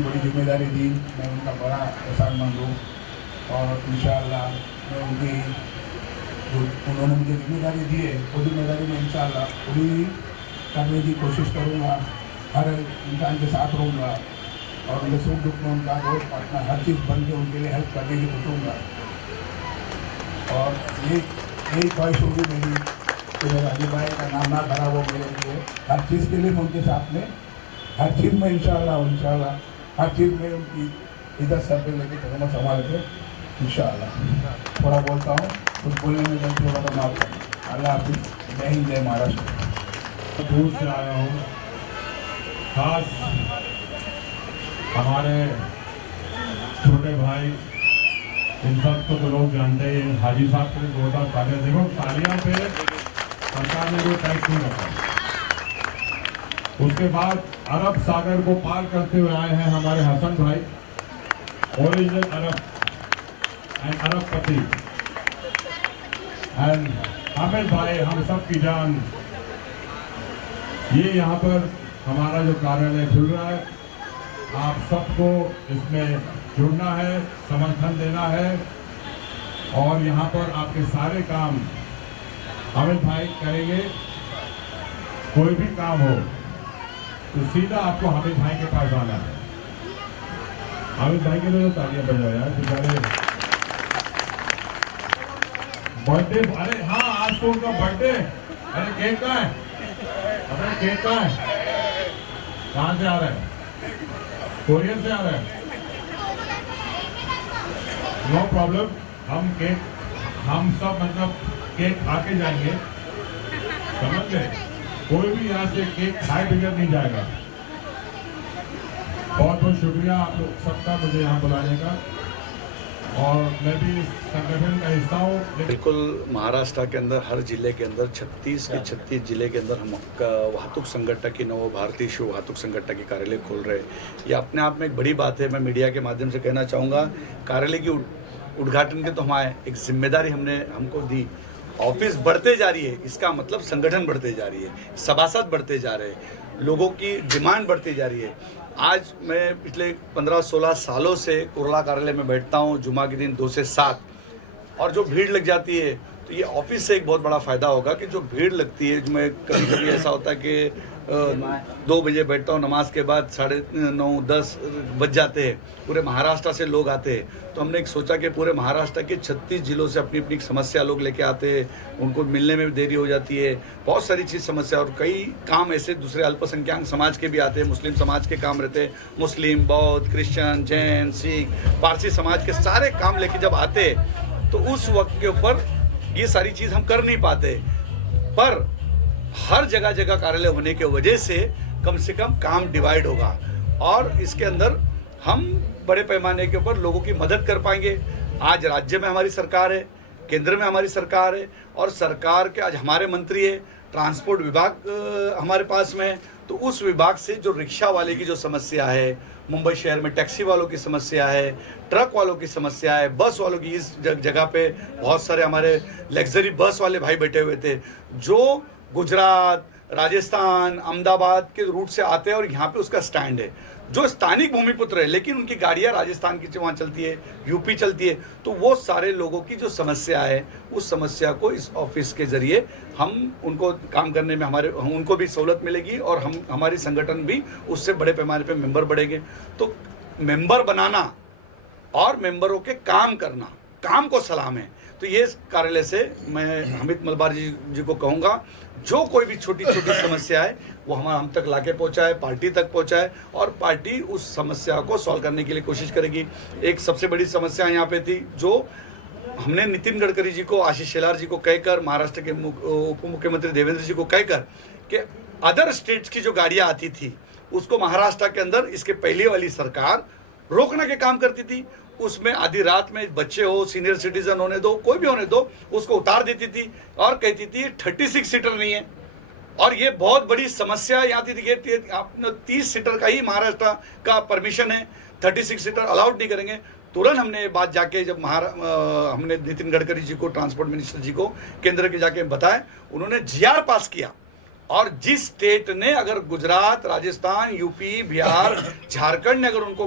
इतनी बड़ी जिम्मेदारी दी, मैं उनका बड़ा एहसानमंद हूँ। और इंशाअल्लाह मैं उनकी जो उन्होंने मुझे जिम्मेदारी दी है वो जिम्मेदारी में इंशाअल्लाह पूरी करने की कोशिश करूँगा। हर इंसान के साथ रहूँगा और उनके सुख दुख में उनका दोस्त अपना हर चीज़ बन के उनके लिए हेल्प करने की सोचूँगा। और यही ख्वाहिश होगी मेरी कि मेरे अली भाई का नाम ना खराब हो मेरे लिए। हर चीज़ के लिए मैं उनके साथ में, हर चीज़ में इंशाअल्लाह हर चीज़ में उनकी इज्जत सर पे लेके चलूँगा, संभाल के इंशाअल्लाह। थोड़ा बोलता हूँ, कुछ बोलने में गलती होगा तो माफ करना। अल्लाह हाफिज़। जय हिंद, जय महाराष्ट्र। दूर से आया हूँ, खास हमारे छोटे भाई, इन सब को तो लोग जानते हैं, हाजी साहब के लिए जोरदार तालियां। देखो तालियां पे सरकार ने कोई टैक्स नहीं रखा। उसके बाद अरब सागर को पार करते हुए आए हैं हमारे हसन भाई, ओरिजिनल अरब एंड अरबपति, एंड हामिद भाई, हम सब की जान। ये यहाँ पर हमारा जो कार्यालय खुल रहा है, आप सबको इसमें जुड़ना है, समर्थन देना है। और यहाँ पर आपके सारे काम हामिद भाई करेंगे। कोई भी काम हो तो सीधा आपको हामिद भाई के पास आना है। हामिद भाई के लिए तो तालियां बजाओ यार, बेचारे बर्थडे। अरे हाँ, आज तो उनका बर्थडे। अरे केक कहाँ है? अरे केक कहाँ है? कहाँ से आ रहा है? कोरियर से आ रहा है? नो प्रॉब्लम, हम सब मतलब केक खा के जाएंगे, समझ गए? कोई भी यहाँ से केक खाए बगैर नहीं जाएगा। बहुत बहुत शुक्रिया आप लोग सबका मुझे यहाँ बुलाने का, और मैं भी इस संगठन का हिस्सा हूँ। बिल्कुल, महाराष्ट्र के अंदर हर जिले के अंदर 36 के 36 जिले के अंदर हम वाहतुक संगठन की नव भारतीय शिव वाहतुक संगठन के कार्यालय खोल रहे हैं। ये अपने आप में एक बड़ी बात है। मैं मीडिया के माध्यम से कहना चाहूँगा, कार्यालय की उद्घाटन के तो हमारे एक जिम्मेदारी हमको दी। ऑफिस बढ़ते जा रही है, इसका मतलब संगठन बढ़ते जा रही है, सभासद बढ़ते जा रहे हैं, लोगों की डिमांड बढ़ती जा रही है। आज मैं पिछले 15-16 सालों से कुरला कार्यालय में बैठता हूँ, जुमा के दिन 2 से 7, और जो भीड़ लग जाती है तो ये ऑफिस से एक बहुत बड़ा फ़ायदा होगा कि जो भीड़ लगती है, जो मैं कभी कभी ऐसा होता है कि 2 बजे बैठता हूँ, नमाज के बाद 9:30-10 बज जाते हैं, पूरे महाराष्ट्र से लोग आते हैं। तो हमने एक सोचा कि पूरे महाराष्ट्र के 36 जिलों से अपनी अपनी समस्या लोग लेके आते हैं, उनको मिलने में भी देरी हो जाती है, बहुत सारी चीज़ समस्या। और कई काम ऐसे दूसरे अल्पसंख्यक समाज के भी आते हैं, मुस्लिम समाज के काम रहते हैं, मुस्लिम, बौद्ध, क्रिश्चियन, जैन, सिख, पारसी समाज के सारे काम लेके जब आते हैं तो उस वक्त के ऊपर ये सारी चीज़ हम कर नहीं पाते। पर हर जगह जगह कार्यालय होने की वजह से कम काम डिवाइड होगा, और इसके अंदर हम बड़े पैमाने के ऊपर लोगों की मदद कर पाएंगे। आज राज्य में हमारी सरकार है, केंद्र में हमारी सरकार है, और सरकार के आज हमारे मंत्री है, ट्रांसपोर्ट विभाग हमारे पास में है। तो उस विभाग से जो रिक्शा वाले की जो समस्या है, मुंबई शहर में टैक्सी वालों की समस्या है, ट्रक वालों की समस्या है, बस वालों की, इस जगह पे बहुत सारे हमारे लग्जरी बस वाले भाई बैठे हुए थे जो गुजरात, राजस्थान, अहमदाबाद के रूट से आते हैं, और यहाँ पे उसका स्टैंड है। जो स्थानिक भूमिपुत्र है लेकिन उनकी गाड़ियाँ राजस्थान की वहाँ चलती है, यूपी चलती है। तो वो सारे लोगों की जो समस्या है, उस समस्या को इस ऑफिस के ज़रिए हम उनको काम करने में उनको भी सहूलत मिलेगी, और हमारी संगठन भी उससे बड़े पैमाने पे मेंबर बढ़ेंगे। तो मेंबर बनाना और मेंबरों के काम करना, काम को सलाम है। तो ये कार्यालय से मैं हमीद मलबार जी को कहूँगा, जो कोई भी छोटी छोटी समस्या है वो हम तक लाके पहुँचाए, पार्टी तक पहुँचाए, और पार्टी उस समस्या को सॉल्व करने के लिए कोशिश करेगी। एक सबसे बड़ी समस्या यहाँ पे थी, जो हमने नितिन गडकरी जी को, आशीष शेलार जी को कहकर, महाराष्ट्र के उप मुख्यमंत्री देवेंद्र जी को कहकर कि अदर स्टेट्स की जो गाड़ियाँ आती थी उसको महाराष्ट्र के अंदर इसके पहले वाली सरकार रोकने के काम करती थी। उसमें आधी रात में बच्चे हो, सीनियर सिटीजन होने दो, कोई भी होने दो, उसको उतार देती थी और कहती थी 36 सीटर नहीं है। और ये बहुत बड़ी समस्या यहाँ थी कि 30 सीटर का ही महाराष्ट्र का परमिशन है, 36 सीटर अलाउड नहीं करेंगे। तुरंत हमने ये बात जाके जब हमने नितिन गडकरी जी को, ट्रांसपोर्ट मिनिस्टर जी को केंद्र के जाके बताया, उन्होंने GR पास किया और जिस स्टेट ने अगर गुजरात, राजस्थान, यूपी, बिहार, झारखंड ने अगर उनको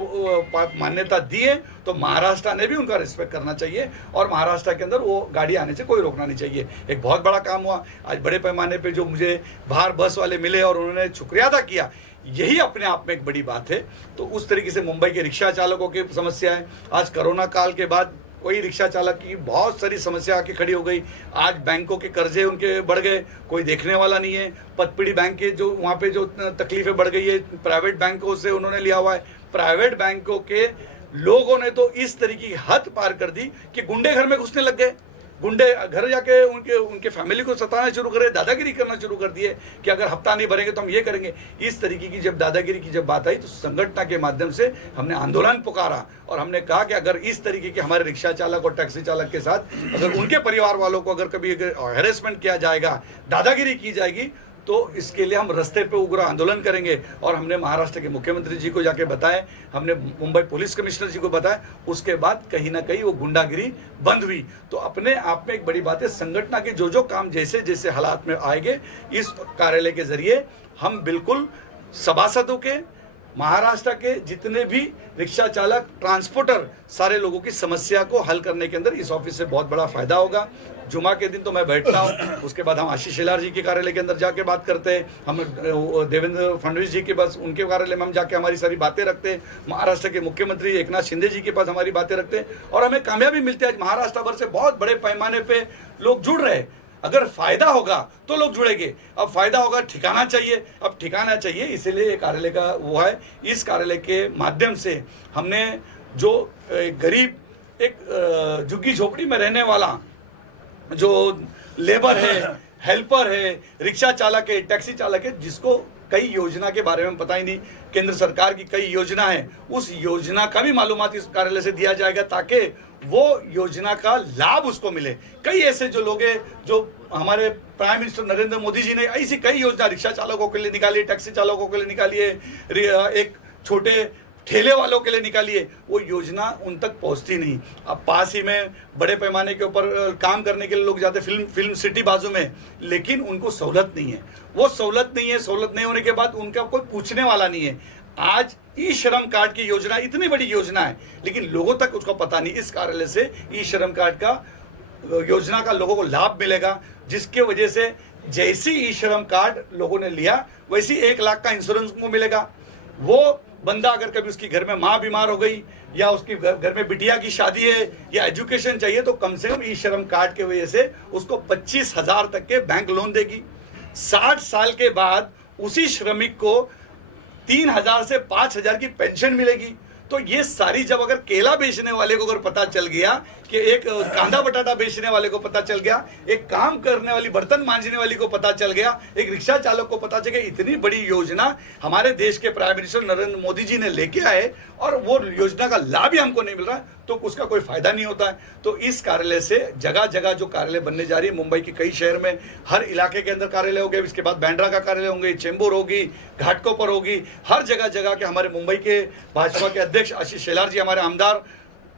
मान्यता दी है तो महाराष्ट्र ने भी उनका रिस्पेक्ट करना चाहिए और महाराष्ट्र के अंदर वो गाड़ी आने से कोई रोकना नहीं चाहिए। एक बहुत बड़ा काम हुआ आज बड़े पैमाने पे, जो मुझे बाहर बस वाले मिले और उन्होंने शुक्रिया अदा किया, यही अपने आप में एक बड़ी बात है। तो उस तरीके से मुंबई के रिक्शा चालकों की समस्या है। आज कोरोना काल के बाद कोई रिक्शा चालक की बहुत सारी समस्या आके खड़ी हो गई। आज बैंकों के कर्जे उनके बढ़ गए, कोई देखने वाला नहीं है। पतपीढ़ी बैंक के जो वहाँ पे जो तकलीफें बढ़ गई है, प्राइवेट बैंकों से उन्होंने लिया हुआ है। प्राइवेट बैंकों के लोगों ने तो इस तरीके की हद पार कर दी कि गुंडे घर में घुसने लग गए। गुंडे घर जाके उनके फैमिली को सताना शुरू करे, दादागिरी करना शुरू कर दिए कि अगर हफ्ता नहीं भरेंगे तो हम ये करेंगे। इस तरीके की जब दादागिरी की जब बात आई तो संगठन के माध्यम से हमने आंदोलन पुकारा और हमने कहा कि अगर इस तरीके के हमारे रिक्शा चालक और टैक्सी चालक के साथ अगर उनके परिवार वालों को अगर कभी हैरेसमेंट किया जाएगा, दादागिरी की जाएगी, तो इसके लिए हम रास्ते पे उग्र आंदोलन करेंगे। और हमने महाराष्ट्र के मुख्यमंत्री जी को जाके बताया, हमने मुंबई पुलिस कमिश्नर जी को बताया। उसके बाद कहीं ना कहीं वो गुंडागिरी बंद हुई। तो अपने आप में एक बड़ी बात है, संगठन के जो जो काम जैसे जैसे हालात में आएंगे, इस कार्यालय के जरिए हम बिल्कुल सभासदों के, महाराष्ट्र के जितने भी रिक्शा चालक, ट्रांसपोर्टर, सारे लोगों की समस्या को हल करने के अंदर इस ऑफिस से बहुत बड़ा फायदा होगा। जुमा के दिन तो मैं बैठता हूँ, उसके बाद हम आशीष शेलार जी के कार्यालय के अंदर जाके बात करते हैं, हम देवेंद्र फडणवीस जी के पास उनके कार्यालय में हम जाके हमारी सारी बातें रखते हैं, महाराष्ट्र के मुख्यमंत्री एकनाथ शिंदे जी के पास हमारी बातें रखते हैं और हमें कामयाबी मिलती है। आज महाराष्ट्र भर से बहुत बड़े पैमाने पे लोग जुड़ रहे हैं। अगर फायदा होगा तो लोग जुड़ेंगे। अब फायदा होगा, ठिकाना चाहिए, अब ठिकाना चाहिए, इसीलिए ये कार्यालय का वो है। इस कार्यालय के माध्यम से हमने जो गरीब, एक झुग्गी झोपड़ी में रहने वाला जो लेबर है, हेल्पर है, रिक्शा चालक है, टैक्सी चालक है, जिसको कई योजना के बारे में पता ही नहीं, केंद्र सरकार की कई योजना है, उस योजना का भी मालूमात इस कार्यालय से दिया जाएगा ताकि वो योजना का लाभ उसको मिले। कई ऐसे जो लोग हैं, जो हमारे प्राइम मिनिस्टर नरेंद्र मोदी जी ने ऐसी कई योजना रिक्शा चालकों के लिए निकाली है, टैक्सी चालकों के लिए निकाली है, एक छोटे ठेले वालों के लिए निकालिए, वो योजना उन तक पहुंचती नहीं। अब पास ही में बड़े पैमाने के ऊपर काम करने के लिए लोग जाते, फिल्म सिटी बाजू में, लेकिन उनको सहूलत नहीं है। वो सहूलत नहीं है, सहूलत नहीं होने के बाद उनका कोई पूछने वाला नहीं है। आज ई श्रम कार्ड की योजना इतनी बड़ी योजना है, लेकिन लोगों तक उसको पता नहीं। इस कार्यालय से ई श्रम कार्ड का योजना का लोगों को लाभ मिलेगा, जिसके वजह से जैसी ई श्रम कार्ड लोगों ने लिया वैसी 1 लाख का इंश्योरेंस को मिलेगा। वो बंदा अगर कभी उसकी घर में माँ बीमार हो गई या उसकी घर में बिटिया की शादी है या एजुकेशन चाहिए, तो कम से कम ई श्रम कार्ड के वजह से उसको 25,000 तक के बैंक लोन देगी। 60 साल के बाद उसी श्रमिक को 3,000 से 5,000 की पेंशन मिलेगी। तो ये सारी, जब अगर केला बेचने वाले को अगर पता चल गया, कि एक कांदा बटाटा बेचने वाले को पता चल गया, एक काम करने वाली, बर्तन मांजने वाली को पता चल गया, एक रिक्शा चालक को पता चल गया, इतनी बड़ी योजना हमारे देश के प्राइम मिनिस्टर नरेंद्र मोदी जी ने लेके आए और वो योजना का लाभ ही हमको नहीं मिल रहा है, तो उसका कोई फायदा नहीं होता है। तो इस कार्यालय से जगह जगह जो कार्यालय बनने जा रही है, मुंबई के कई शहर में, हर इलाके के अंदर कार्यालय हो गए, इसके बाद बैंड्रा का कार्यालय होंगे, चेंबूर होगी, घाटकोपर होगी, हर जगह जगह के हमारे मुंबई के भाजपा के अध्यक्ष आशीष शेलार जी, हमारे आमदार,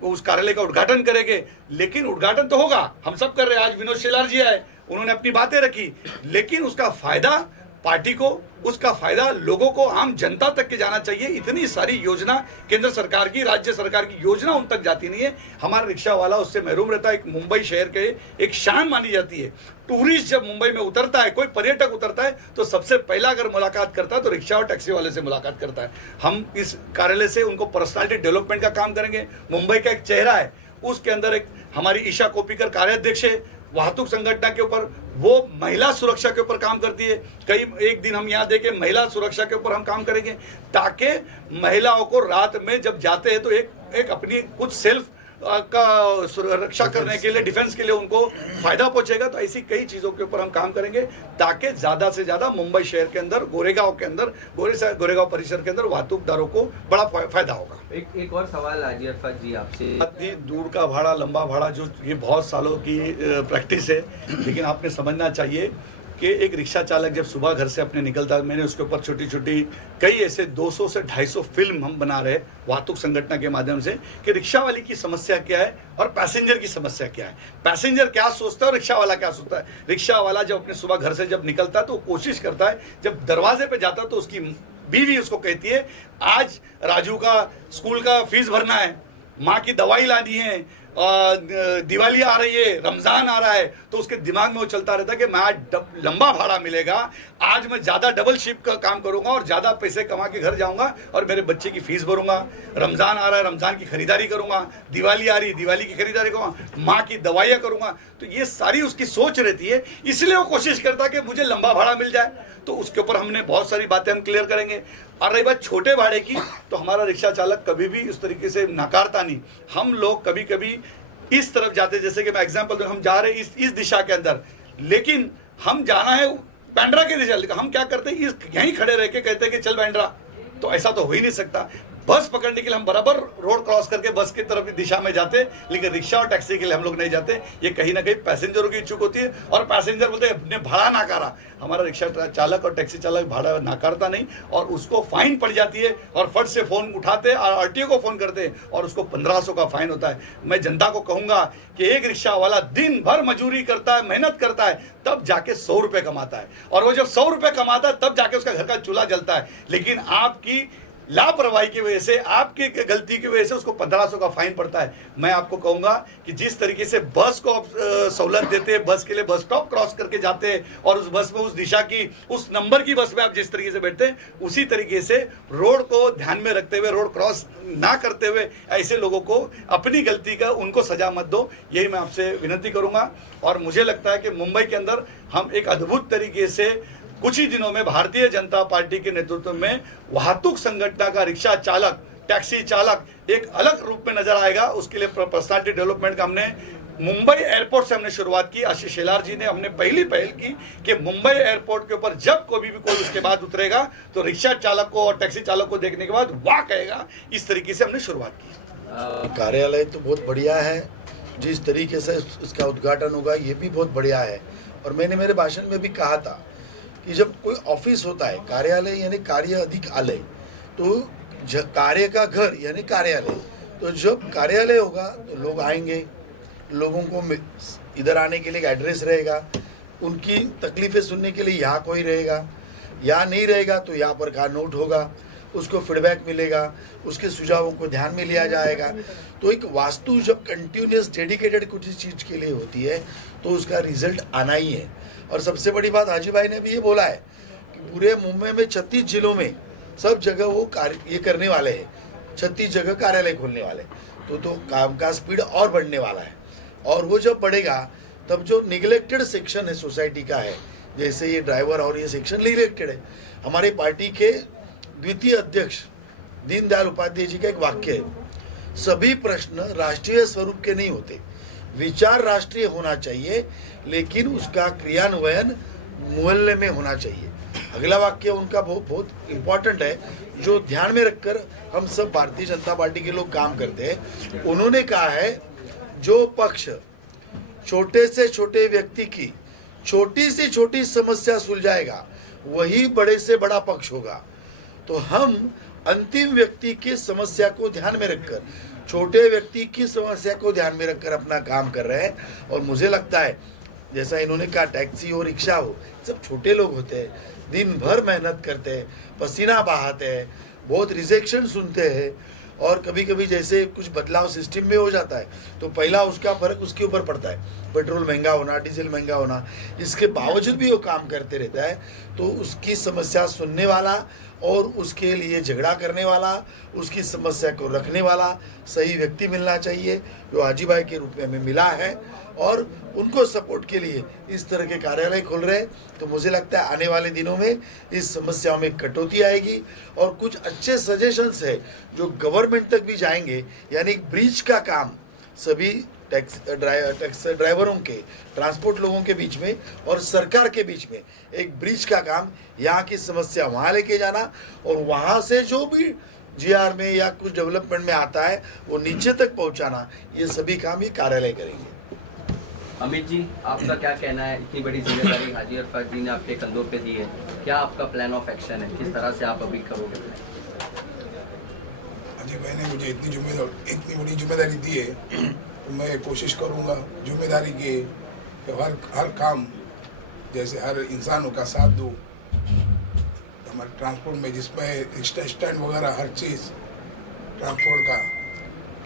उस कार्यालय का उद्घाटन करेंगे। लेकिन उद्घाटन तो होगा, हम सब कर रहे हैं। आज विनोद शेलार जी आए, उन्होंने अपनी बातें रखी, लेकिन उसका फायदा पार्टी को, उसका फायदा लोगों को, आम जनता तक के जाना चाहिए। इतनी सारी योजना केंद्र सरकार की, राज्य सरकार की योजना उन तक जाती नहीं है। हमारा रिक्शा वाला उससे महरूम रहता है। एक मुंबई शहर के एक शान मानी जाती है। टूरिस्ट जब मुंबई में उतरता है, कोई पर्यटक उतरता है, तो सबसे पहला अगर मुलाकात करता है तो रिक्शा और टैक्सी वाले से मुलाकात करता है। हम इस कार्यालय से उनको पर्सनालिटी डेवलपमेंट का काम करेंगे। मुंबई का एक चेहरा है, उसके अंदर एक हमारी ईशा कोपीकर कार्याध्यक्ष है वाहतुक संगठन के ऊपर, वो महिला सुरक्षा के ऊपर काम करती है। एक दिन हम यहाँ देखें, महिला सुरक्षा के ऊपर हम काम करेंगे, ताकि महिलाओं को रात में जब जाते हैं तो एक अपनी कुछ सेल्फ का सुरक्षा करने के लिए, डिफेंस के लिए उनको फायदा पहुंचेगा। तो ऐसी कई चीज़ों के ऊपर हम काम करेंगे ताकि ज़्यादा से ज़्यादा मुंबई शहर के अंदर, गोरेगांव के अंदर, गोरेगांव परिसर के अंदर वाहतुकदारों को बड़ा फायदा होगा। एक और सवाल हाजी अरफत जी आपसे। दूर का भाड़ा, लंबा भाड़ा, जो ये बहुत सालों की प्रैक्टिस है, लेकिन आपने समझना चाहिए कि एक रिक्शा चालक जब सुबह घर से अपने निकलता है, मैंने उसके ऊपर छोटी छोटी कई ऐसे 200 से 250 फिल्म हम बना रहे वाहतुक संगठन के माध्यम से कि रिक्शा वाले की समस्या क्या है और पैसेंजर की समस्या क्या है, पैसेंजर क्या सोचता है और रिक्शा वाला क्या सोचता है। रिक्शा वाला जब अपने सुबह घर से जब निकलता है तो कोशिश करता है, जब दरवाजे पे जाता है तो उसकी बीवी उसको कहती है आज राजू का स्कूल का फीस भरना है, माँ की दवाई लानी है, दिवाली आ रही है, रमजान आ रहा है, तो उसके दिमाग में वो चलता रहता है कि मैं आज लंबा भाड़ा मिलेगा, आज मैं ज़्यादा डबल शिफ्ट का काम करूंगा और ज़्यादा पैसे कमा के घर जाऊंगा और मेरे बच्चे की फीस भरूंगा, रमजान आ रहा है, रमजान की खरीदारी करूंगा, दिवाली आ रही है, दिवाली की खरीदारी करूंगा, माँ की दवाइयाँ करूंगा। तो ये सारी उसकी सोच रहती है, इसलिए वो कोशिश करता है कि मुझे लंबा भाड़ा मिल जाए। तो उसके ऊपर हमने बहुत सारी बातें हम क्लियर करेंगे। और रही बात छोटे भाड़े की, तो हमारा रिक्शा चालक कभी भी इस तरीके से नकारता नहीं। हम लोग कभी कभी इस तरफ जाते, जैसे कि मैं एग्जांपल दूं, हम जा रहे हैं इस दिशा के अंदर, लेकिन हम जाना है बांद्रा की दिशा, हम क्या करते हैं यहीं खड़े रह के कहते हैं कि चल बांद्रा, तो ऐसा तो हो ही नहीं सकता। बस पकड़ने के लिए हम बराबर रोड क्रॉस करके बस की तरफ दिशा में जाते, लेकिन रिक्शा और टैक्सी के लिए हम लोग नहीं जाते। ये कहीं ना कहीं पैसेंजरों की इच्छुक होती है और पैसेंजर बोलते हैं अपने भाड़ा नाकारा। हमारा रिक्शा चालक और टैक्सी चालक भाड़ा नाकारता नहीं और उसको फाइन पड़ जाती है और फट से फ़ोन उठाते और आरटीओ को फ़ोन करते हैं और उसको 1500 का फाइन होता है। मैं जनता को कहूँगा कि एक रिक्शा वाला दिन भर मजदूरी करता है, मेहनत करता है, तब जाके 100 रुपये कमाता है, और वो जब 100 रुपये कमाता है तब जाके उसका घर का चूल्हा जलता है। लेकिन आपकी लापरवाही की वजह से, आपकी गलती की वजह से उसको 1500 का फाइन पड़ता है। मैं आपको कहूंगा कि जिस तरीके से बस को आप सहूलत देते हैं, बस के लिए बस स्टॉप क्रॉस करके जाते हैं और उस बस में उस दिशा की उस नंबर की बस में आप जिस तरीके से बैठते हैं, उसी तरीके से रोड को ध्यान में रखते हुए, रोड क्रॉस ना करते हुए ऐसे लोगों को अपनी गलती का उनको सजा मत दो, यही मैं आपसे विनती करूंगा। और मुझे लगता है कि मुंबई के अंदर हम एक अद्भुत तरीके से कुछ ही दिनों में भारतीय जनता पार्टी के नेतृत्व में वाहतुक संगठन का रिक्शा चालक, टैक्सी चालक एक अलग रूप में नजर आएगा। उसके लिए पर्सनालिटी डेवलपमेंट का हमने मुंबई एयरपोर्ट से हमने शुरुआत की। आशीष शेलार जी ने हमने पहली पहल की कि मुंबई एयरपोर्ट के ऊपर जब कोई उसके बाद उतरेगा तो रिक्शा चालक को और टैक्सी चालक को देखने के बाद वाह कहेगा। इस तरीके से हमने शुरुआत की। कार्यालय तो बहुत बढ़िया है, जिस तरीके से इसका उद्घाटन होगा ये भी बहुत बढ़िया है। और मैंने मेरे भाषण में भी कहा था कि जब कोई ऑफिस होता है, कार्यालय यानी कार्य अधिक आलय, तो कार्य का घर यानी कार्यालय, तो जब कार्यालय होगा तो लोग आएंगे, लोगों को इधर आने के लिए एक एड्रेस रहेगा, उनकी तकलीफ़ें सुनने के लिए यहाँ कोई रहेगा, यहाँ नहीं रहेगा तो यहाँ पर का नोट होगा, उसको फीडबैक मिलेगा, उसके सुझावों को ध्यान में लिया जाएगा। तो एक वास्तु जब कंटिन्यूस डेडिकेटेड कुछ चीज़ के लिए होती है तो उसका रिजल्ट आना ही है। और सबसे बड़ी बात हाजी भाई ने भी ये बोला है कि पूरे मुंबई में 36 जिलों में सब जगह वो ये करने वाले हैं, 36 जगह कार्यालय खोलने वाले, तो काम का स्पीड और बढ़ने वाला है। और वो जब बढ़ेगा तब जो निगलेक्टेड सेक्शन है सोसाइटी का है, जैसे ये ड्राइवर और ये सेक्शन निगलेक्टेड है। हमारे पार्टी के द्वितीय अध्यक्ष दीनदयाल उपाध्याय जी का एक वाक्य है, सभी प्रश्न राष्ट्रीय स्वरूप के नहीं होते, विचार राष्ट्रीय होना चाहिए लेकिन उसका क्रियान्वयन मोहल्ले में होना चाहिए। अगला वाक्य उनका बहुत इम्पोर्टेंट है, जो ध्यान में रखकर हम सब भारतीय जनता पार्टी के लोग काम करते हैं। उन्होंने कहा है, जो पक्ष छोटे से छोटे व्यक्ति की छोटी से छोटी समस्या सुलझाएगा वही बड़े से बड़ा पक्ष होगा। तो हम अंतिम व्यक्ति की समस्या को ध्यान में रखकर, छोटे व्यक्ति की समस्या को ध्यान में रखकर अपना काम कर रहे हैं। और मुझे लगता है जैसा इन्होंने कहा, टैक्सी हो, रिक्शा हो, सब छोटे लोग होते हैं, दिन भर मेहनत करते हैं, पसीना बहाते हैं, बहुत रिजेक्शन सुनते हैं, और कभी कभी जैसे कुछ बदलाव सिस्टम में हो जाता है तो पहला उसका फर्क उसके ऊपर पड़ता है, पेट्रोल महंगा होना, डीजल महंगा होना, इसके बावजूद भी वो काम करते रहता है। तो उसकी समस्या सुनने वाला और उसके लिए झगड़ा करने वाला, उसकी समस्या को रखने वाला सही व्यक्ति मिलना चाहिए, जो हाजी भाई के रूप में हमें मिला है। और उनको सपोर्ट के लिए इस तरह के कार्यालय खोल रहे हैं। तो मुझे लगता है आने वाले दिनों में इस समस्याओं में कटौती आएगी और कुछ अच्छे सजेशंस है जो गवर्नमेंट तक भी जाएंगे। यानी ब्रिज का काम सभी टैक्सी ड्राइवरों के, ट्रांसपोर्ट लोगों के बीच में और सरकार के बीच में एक ब्रिज का काम, यहाँ की समस्या वहाँ लेके जाना और वहाँ से जो भी जीआर में या कुछ डेवलपमेंट में आता है वो नीचे तक पहुँचाना, ये सभी काम ये कार्यालय करेंगे। अमित जी, आपका क्या कहना है? इतनी बड़ी जिम्मेदारी हाजी अरफात जी ने आपके कंधों पे दी है, क्या आपका प्लान ऑफ एक्शन है? किस तरह से आप अभी करोगे? अजय भाई ने मुझे इतनी बड़ी जिम्मेदारी दी है तो मैं कोशिश करूँगा जिम्मेदारी की कि हर काम जैसे हर इंसानों का साथ दूँ। हमारे ट्रांसपोर्ट में जिसमें स्टैंड वगैरह हर चीज़ ट्रांसपोर्ट का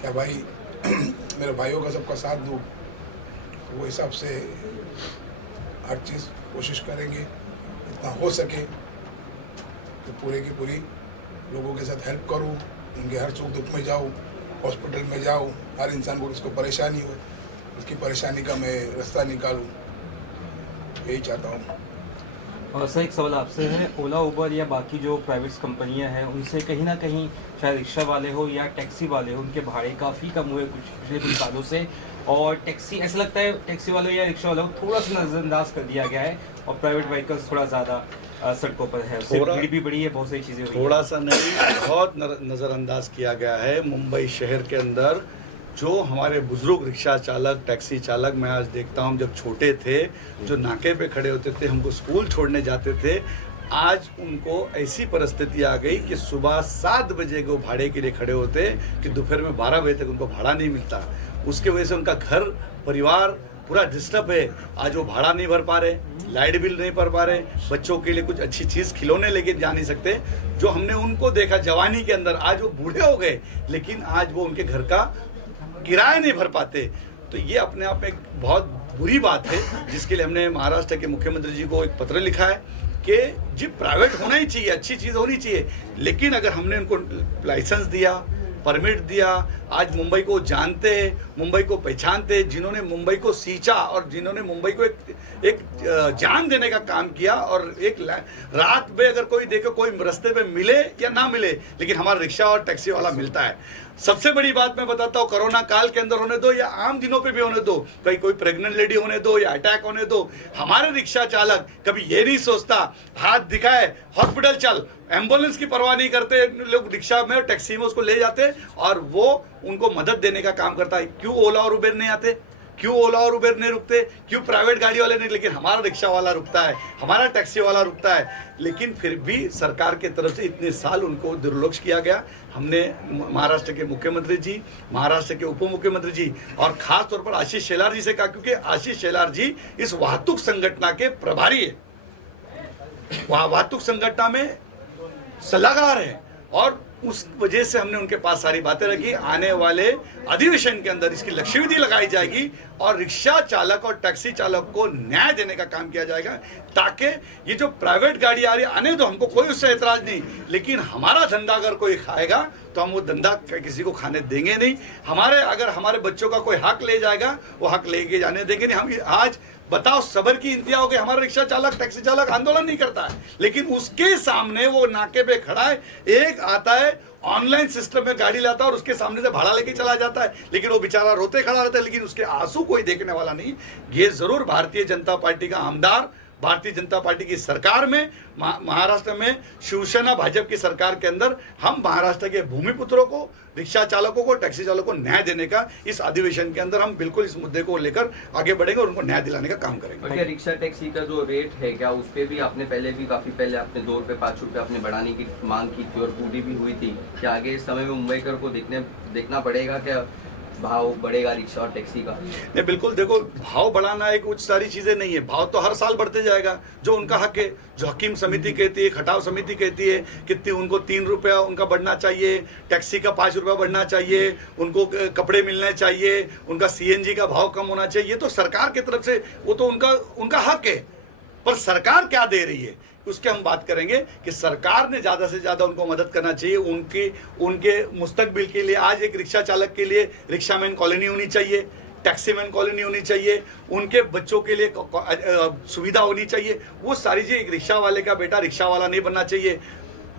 क्या भाई मेरे भाइयों का सबका साथ दूँ, तो वो हिसाब से हर चीज़ कोशिश करेंगे जितना हो सके कि पूरे की पूरी लोगों के साथ हेल्प करूँ, उनके हर सुख दुख में जाऊँ, हॉस्पिटल में जाऊँ, हर इंसान को उसको परेशानी हो उसकी परेशानी का मैं रास्ता निकालूँ, यही चाहता हूँ। और सर एक सवाल आपसे है, ओला उबर या बाकी जो प्राइवेट कंपनियां हैं उनसे कहीं ना कहीं चाहे रिक्शा वाले हो या टैक्सी वाले हो, उनके भाड़े काफ़ी कम हुए पिछले कुछ सालों से, और टैक्सी ऐसा लगता है टैक्सी वालों या रिक्शा वालों को थोड़ा सा नज़रअंदाज कर दिया गया है और प्राइवेट व्हीकल्स थोड़ा ज़्यादा सड़कों पर है, उससे भीड़ भी बढ़ी है, बहुत सारी चीज़ें हुई हैं। थोड़ा सा नहीं, बहुत नज़रअंदाज किया गया है। मुंबई शहर के अंदर जो हमारे बुजुर्ग रिक्शा चालक, टैक्सी चालक, मैं आज देखता हूँ जब छोटे थे जो नाके पे खड़े होते थे, हमको स्कूल छोड़ने जाते थे, आज उनको ऐसी परिस्थिति आ गई कि सुबह 7 बजे को भाड़े के लिए खड़े होते कि दोपहर में 12 बजे तक उनको भाड़ा नहीं मिलता। उसके वजह से उनका घर परिवार पूरा डिस्टर्ब है। आज वो भाड़ा नहीं भर पा रहे, लाइट बिल नहीं भर पा रहे, बच्चों के लिए कुछ अच्छी चीज़ खिलौने लेके जा नहीं सकते। जो हमने उनको देखा जवानी के अंदर, आज वो बूढ़े हो गए लेकिन आज वो उनके घर का किराया नहीं भर पाते। तो ये अपने आप में एक बहुत बुरी बात है, जिसके लिए हमने महाराष्ट्र के मुख्यमंत्री जी को एक पत्र लिखा है कि जी प्राइवेट होना ही चाहिए, अच्छी चीज़ होनी चाहिए, लेकिन अगर हमने उनको लाइसेंस दिया, परमिट दिया, आज मुंबई को जानते हैं, मुंबई को पहचानते हैं, जिन्होंने मुंबई को सींचा और जिन्होंने मुंबई को एक जान देने का काम किया, और एक रात में अगर कोई देखे, कोई रास्ते पे मिले या ना मिले, लेकिन हमारा रिक्शा और टैक्सी वाला मिलता है। सबसे बड़ी बात मैं बताता हूँ, कोरोना काल के अंदर होने दो या आम दिनों पे भी होने दो, कहीं कोई प्रेग्नेंट लेडी होने दो या अटैक होने दो, हमारे रिक्शा चालक कभी ये नहीं सोचता हाथ दिखाए हॉस्पिटल चल, एम्बुलेंस की परवाह नहीं करते, लोग रिक्शा में और टैक्सी में उसको ले जाते और वो उनको मदद देने का काम करता है। क्यों ओला और उबेर नहीं आते? क्यों ओला और उबेर नहीं रुकते? क्यों प्राइवेट गाड़ी वाले नहीं? लेकिन हमारा रिक्शा वाला रुकता है, हमारा टैक्सी वाला रुकता है। लेकिन फिर भी सरकार की तरफ से इतने साल उनको दुर्लक्ष्य किया गया। हमने महाराष्ट्र के मुख्यमंत्री जी, महाराष्ट्र के उप मुख्यमंत्री जी और खास तौर पर आशीष शेलार जी से कहा, क्योंकि आशीष शेलार जी इस वाहतुक संगठन के प्रभारी है, वाहतुक संगठन में सलाहकार है, और उस वजह से हमने उनके पास सारी बातें रखी। आने वाले अधिवेशन के अंदर इसकी लक्ष्य विधि लगाई जाएगी और रिक्शा चालक और टैक्सी चालक को न्याय देने का काम किया जाएगा, ताकि ये जो प्राइवेट गाड़ी आ रही है आने दो, हमको कोई उससे ऐतराज नहीं, लेकिन हमारा धंधा अगर कोई खाएगा तो हम वो धंधा किसी को खाने देंगे नहीं। अगर हमारे बच्चों का कोई हक ले जाएगा, वो हक लेके जाने देंगे नहीं। हम आज बताओ, सबर की इंतहा हो गई, हमारा रिक्शा चालक टैक्सी चालक आंदोलन नहीं करता है, लेकिन उसके सामने वो नाके पे खड़ा है, एक आता है ऑनलाइन सिस्टम में गाड़ी लाता है और उसके सामने से भाड़ा लेके चला जाता है, लेकिन वो बेचारा रोते खड़ा रहता है, लेकिन उसके आंसू कोई देखने वाला नहीं। ये जरूर भारतीय जनता पार्टी का आमदार, भारतीय जनता पार्टी की सरकार में, महाराष्ट्र में शिवसेना भाजपा की सरकार के अंदर हम महाराष्ट्र के भूमिपुत्रों को, रिक्शा चालकों को, टैक्सी चालकों को न्याय देने का इस अधिवेशन के अंदर हम बिल्कुल इस मुद्दे को लेकर आगे बढ़ेंगे और उनको न्याय दिलाने का काम करेंगे। और क्या रिक्शा टैक्सी का जो रेट है, क्या उस पर भी आपने काफी पहले आपने 2 रुपये 5 रुपये आपने बढ़ाने की मांग की थी और पूरी भी हुई थी? क्या आगे इस समय में मुंबईकर को देखना पड़ेगा क्या भाव बढ़ेगा रिक्शा और टैक्सी का? नहीं, बिल्कुल। देखो, भाव बढ़ाना एक कुछ सारी चीज़ें नहीं है, भाव तो हर साल बढ़ते जाएगा, जो उनका हक है। जो हकीम समिति कहती है, खटाव समिति कहती है कितनी उनको 3 रुपया उनका बढ़ना चाहिए, टैक्सी का 5 रुपया बढ़ना चाहिए, उनको कपड़े मिलने चाहिए, उनका CNG का भाव कम होना चाहिए, ये तो सरकार की तरफ से, वो तो उनका हक है। पर सरकार क्या दे रही है उसके हम बात करेंगे कि सरकार ने ज़्यादा से ज़्यादा उनको मदद करना चाहिए। उनके मुस्तकबिल के लिए आज एक रिक्शा चालक के लिए रिक्शामैन कॉलोनी होनी चाहिए, टैक्सीमैन कॉलोनी होनी चाहिए, उनके बच्चों के लिए सुविधा होनी चाहिए। वो सारी चीज़, एक रिक्शा वाले का बेटा रिक्शा वाला नहीं बनना चाहिए।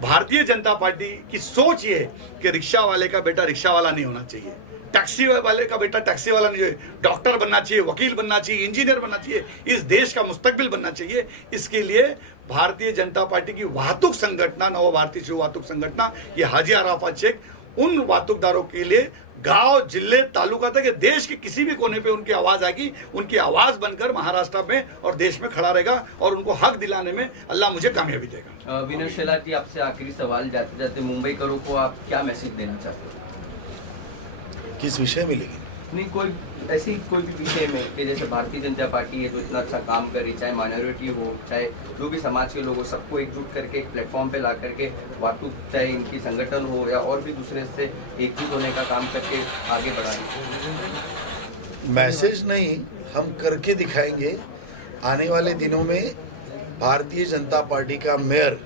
भारतीय जनता पार्टी की सोच ये है कि रिक्शा वाले का बेटा रिक्शा वाला नहीं होना चाहिए, टैक्सी वाले का बेटा टैक्सी वाला नहीं, डॉक्टर बनना चाहिए, वकील बनना चाहिए, इंजीनियर बनना चाहिए, इस देश का मुस्तकबिल बनना चाहिए। इसके लिए भारतीय जनता पार्टी की वाहतुक संगठन, नव भारतीय शिव वाहतुक संगठन, ये हाजी अराफात शेख उन वाहतुकदारों के लिए गांव, जिले, तालुका तक ये देश के किसी भी कोने पे उनकी आवाज़ आएगी, उनकी आवाज़ बनकर महाराष्ट्र में और देश में खड़ा रहेगा और उनको हक दिलाने में अल्लाह मुझे कामयाबी देगा। विनय शेलार जी, आपसे आखिरी सवाल, जाते जाते मुंबईकरों को आप क्या मैसेज देना चाहते हो? किस विषय में लेकिन? नहीं, कोई ऐसी कोई भी विषय में कि जैसे भारतीय जनता पार्टी है जो इतना अच्छा काम कर रही, चाहे माइनॉरिटी हो, चाहे जो भी समाज के लोग हो, सबको एकजुट करके एक प्लेटफॉर्म पे ला करके वातु, चाहे इनकी संगठन हो या और भी दूसरे से एकजुट होने का काम करके आगे बढ़ाने। मैसेज नहीं, हम करके दिखाएंगे। आने वाले दिनों में भारतीय जनता पार्टी का मेयर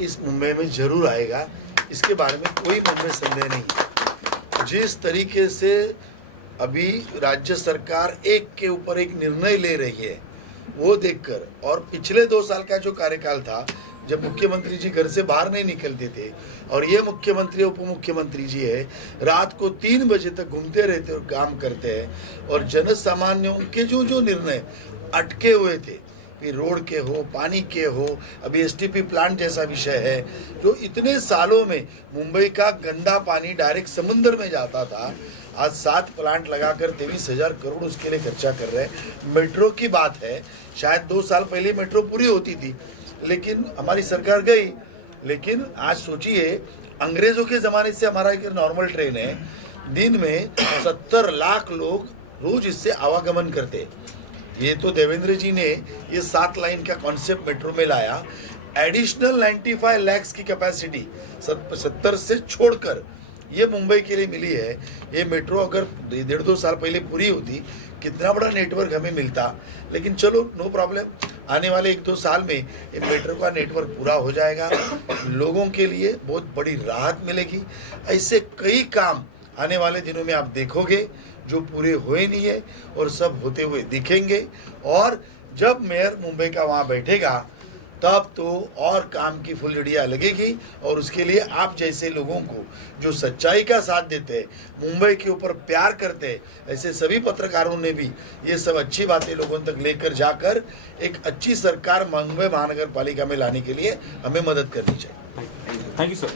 इस मुंबई में जरूर आएगा, इसके बारे में कोई मन में संदेह नहीं। जिस तरीके से अभी राज्य सरकार एक के ऊपर एक निर्णय ले रही है वो देखकर, और पिछले 2 साल का जो कार्यकाल था जब मुख्यमंत्री जी घर से बाहर नहीं निकलते थे और ये मुख्यमंत्री उप मुख्यमंत्री जी है रात को 3 बजे तक घूमते रहते और काम करते हैं, और जन सामान्य उनके जो जो निर्णय अटके हुए थे, फिर रोड के हो, पानी के हो, अभी एसटीपी प्लांट जैसा विषय है जो इतने सालों में मुंबई का गंदा पानी डायरेक्ट समुद्र में जाता था, आज 7 प्लांट लगाकर 23,000 करोड़ उसके लिए खर्चा कर रहे हैं। मेट्रो की बात है, शायद 2 साल पहले मेट्रो पूरी होती थी लेकिन हमारी सरकार गई। लेकिन आज सोचिए, अंग्रेजों के ज़माने से हमारा एक नॉर्मल ट्रेन है, दिन में 70 लाख लोग रोज इससे आवागमन करते। ये तो देवेंद्र जी ने ये 7 लाइन का कॉन्सेप्ट मेट्रो में लाया, एडिशनल 95 लाख की कैपेसिटी 70 से छोड़कर ये मुंबई के लिए मिली है। ये मेट्रो अगर 1.5-2 साल पहले पूरी होती कितना बड़ा नेटवर्क हमें मिलता। लेकिन चलो, नो प्रॉब्लम, आने वाले 1-2 साल में ये मेट्रो का नेटवर्क पूरा हो जाएगा, लोगों के लिए बहुत बड़ी राहत मिलेगी। ऐसे कई काम आने वाले दिनों में आप देखोगे जो पूरे हुए नहीं है और सब होते हुए दिखेंगे। और जब मेयर मुंबई का वहाँ बैठेगा तब तो और काम की फुलझड़ियाँ लगेगी, और उसके लिए आप जैसे लोगों को जो सच्चाई का साथ देते हैं, मुंबई के ऊपर प्यार करते हैं, ऐसे सभी पत्रकारों ने भी ये सब अच्छी बातें लोगों तक लेकर जाकर एक अच्छी सरकार मुंबई महानगर पालिका में लाने के लिए हमें मदद करनी चाहिए। Thank you sir.